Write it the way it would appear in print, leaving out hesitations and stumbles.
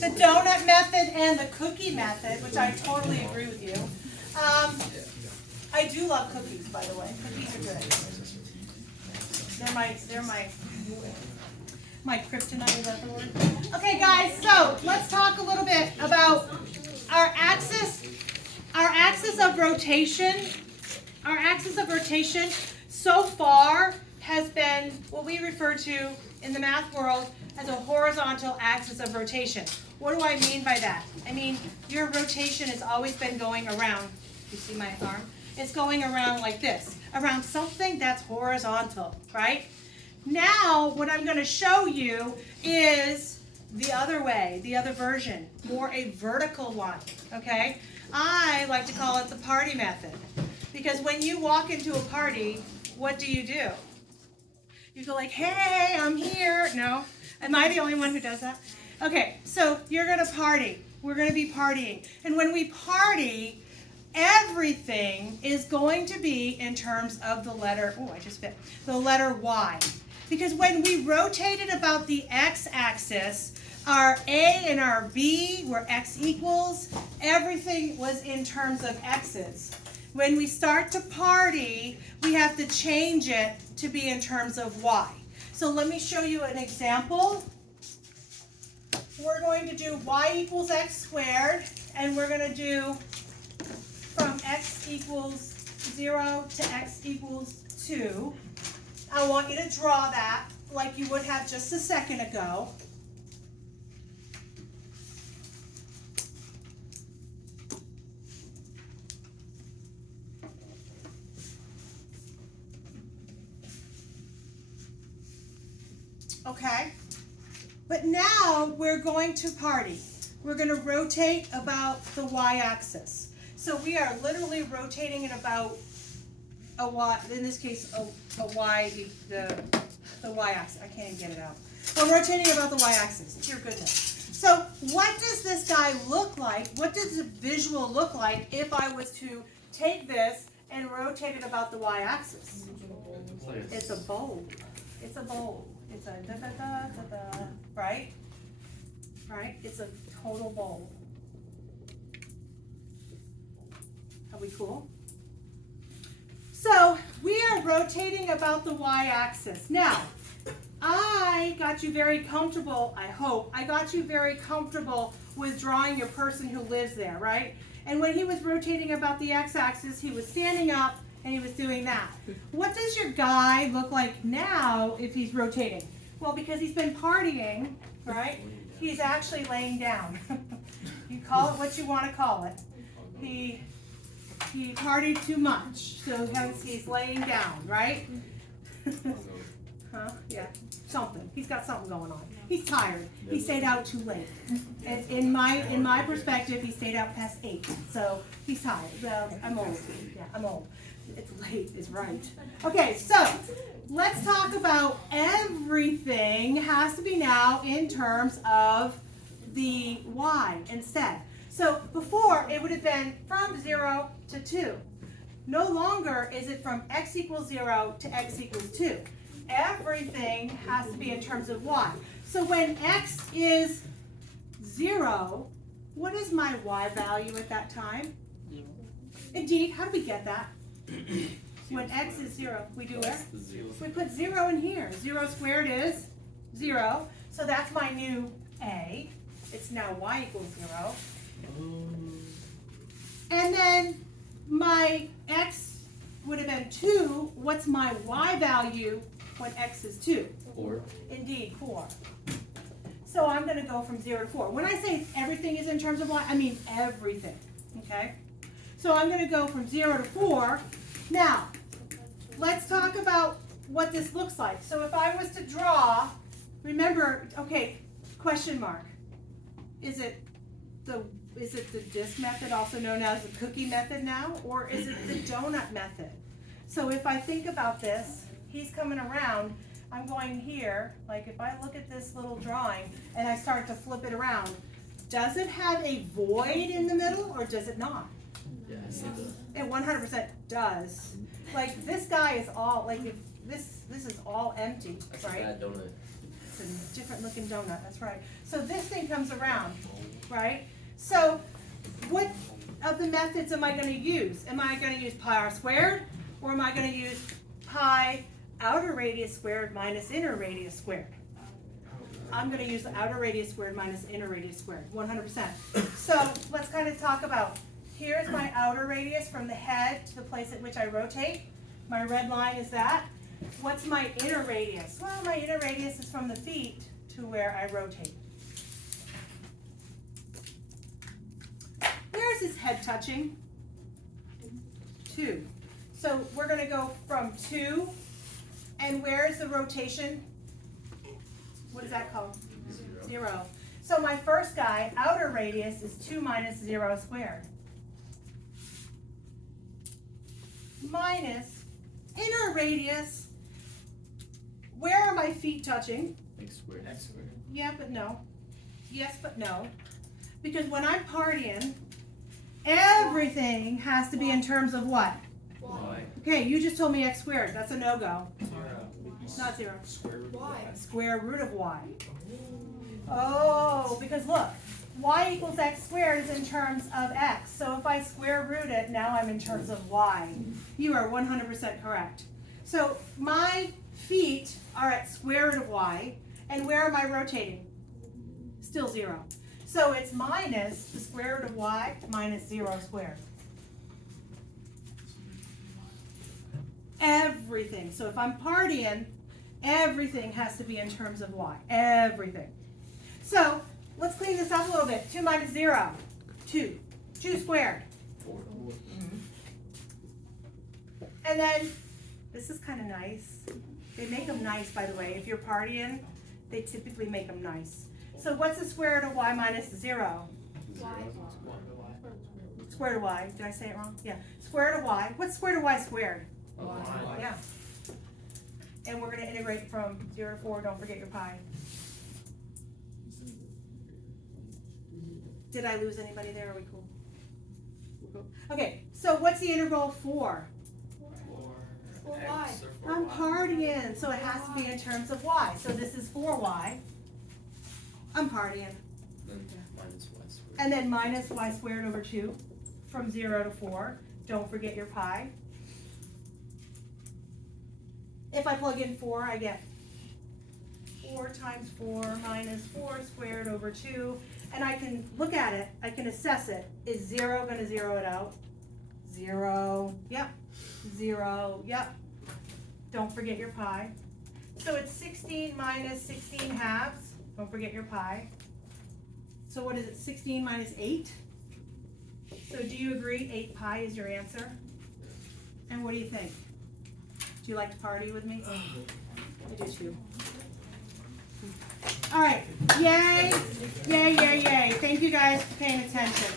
The donut method and the cookie method, which I totally agree with you. I do love cookies, by the way. Cookies are good. They're my kryptonite, is that the word? Okay, guys, so let's talk a little bit about our axis of rotation. Our axis of rotation so far has been what we refer to in the math world as a horizontal axis of rotation. What do I mean by that? I mean, your rotation has always been going around. You see my arm? It's going around like this, around something that's horizontal, right? Now, what I'm going to show you is the other way, the other version, more a vertical one, okay? I like to call it the party method, because when you walk into a party, what do? You go like, hey, I'm here. No? Am I the only one who does that? Okay, so you're going to party. We're going to be partying. And when we party, everything is going to be in terms of the letter, the letter Y. Because when we rotated about the x-axis, our A and our B were x equals, everything was in terms of x's. When we start to party, we have to change it to be in terms of y. So let me show you an example. We're going to do y equals x squared, and we're going to do from x equals 0 to x equals 2. I want you to draw that like you would have just a second ago. Okay, but now we're going to party. We're going to rotate about the y-axis. So we are literally rotating it about a y, in this case, a y, the y-axis. I can't even get it out. We're rotating about the y-axis. Dear goodness. So what does this guy look like? What does the visual look like if I was to take this and rotate it about the y-axis? It's a bowl. It's a bowl. It's a da-da-da-da-da, right? Right? It's a total bowl. Are we cool? So we are rotating about the y-axis. Now, I got you very comfortable, I hope, I got you very comfortable with drawing your person who lives there, right? And when he was rotating about the x-axis, he was standing up and he was doing that. What does your guy look like now if he's rotating? Well, because he's been partying, right? He's actually laying down. You call it what you want to call it. He partied too much, so hence he's laying down, right? Huh? Yeah, something. He's got something going on. He's tired. He stayed out too late. And in my perspective, he stayed out past 8, so he's tired. Well, I'm old. Yeah, I'm old. It's late is right. Okay, so let's talk about everything has to be now in terms of the y instead. So before, it would have been from 0 to 2. No longer is it from x equals 0 to x equals 2. Everything has to be in terms of y. So when x is 0, what is my y value at that time? 0. Indeed, how do we get that? When x is 0, we do it? We put 0 in here. 0 squared is 0. So that's my new a. It's now y equals 0. And then my x would have been 2. What's my y value when x is 2? 4. Indeed, 4. So I'm going to go from 0 to 4. When I say everything is in terms of y, I mean everything. Okay? So I'm going to go from 0 to 4. Now, let's talk about what this looks like. So if I was to draw, remember, okay, question mark. Is it the disc method, also known as the cookie method now, or is it the donut method? So if I think about this, he's coming around, I'm going here, like if I look at this little drawing and I start to flip it around, does it have a void in the middle or does it not? Yes, It 100% does. Like this guy is all, like if this is all empty, right? Bad donut. donuts and different looking donut, that's right. So this thing comes around, right? So what of the methods am I going to use? Am I going to use pi r squared, or am I going to use pi outer radius squared minus inner radius squared? I'm going to use the outer radius squared minus inner radius squared, 100%. So let's kind of talk about, here's my outer radius from the head to the place at which I rotate. My red line is that. What's my inner radius? Well, my inner radius is from the feet to where I rotate. Where's his head touching? 2. So we're going to go from 2, and where is the rotation? What is that called? 0. So my first guy, outer radius, is 2 minus 0 squared. Minus inner radius, where are my feet touching? X squared. X squared. Yeah, but no. Yes, but no. Because when I'm partying, everything has to be in terms of what? Y. Okay, you just told me x squared. That's a no-go. 0. Not 0. Square root of y. Square root of y. Oh, because look, y equals x squared is in terms of x. So if I square root it, now I'm in terms of y. You are 100% correct. So my feet are at square root of y, and where am I rotating? Still 0. So it's minus the square root of y minus 0 squared. Everything. So if I'm partying, everything has to be in terms of y. Everything. So let's clean this up a little bit. 2 minus 0. 2. 2 squared. 4. And then, this is kind of nice. They make them nice, by the way. If you're partying, they typically make them nice. So what's the square root of y minus 0? Square root of y. Did I say it wrong? Yeah. Square root of y. What's square root of y squared? Yeah. And we're going to integrate from 0 to 4. Don't forget your pi. Did I lose anybody there? Are we cool? Okay, so what's the integral for? For y. I'm partying, so it has to be in terms of y. So this is 4y. I'm partying. Then minus y squared. And then minus y squared over 2 from 0 to 4. Don't forget your pi. If I plug in 4, I get 4 times 4 minus 4 squared over 2. And I can look at it, I can assess it. Is 0 going to 0 it out? 0, yep. 0, yep. Don't forget your pi. So it's 16 minus 16 halves. Don't forget your pi. So what is it, 16 minus 8? So do you agree 8 pi is your answer? And what do you think? Do you like to party with me? I do too. All right, yay, yay, yay, yay. Thank you guys for paying attention.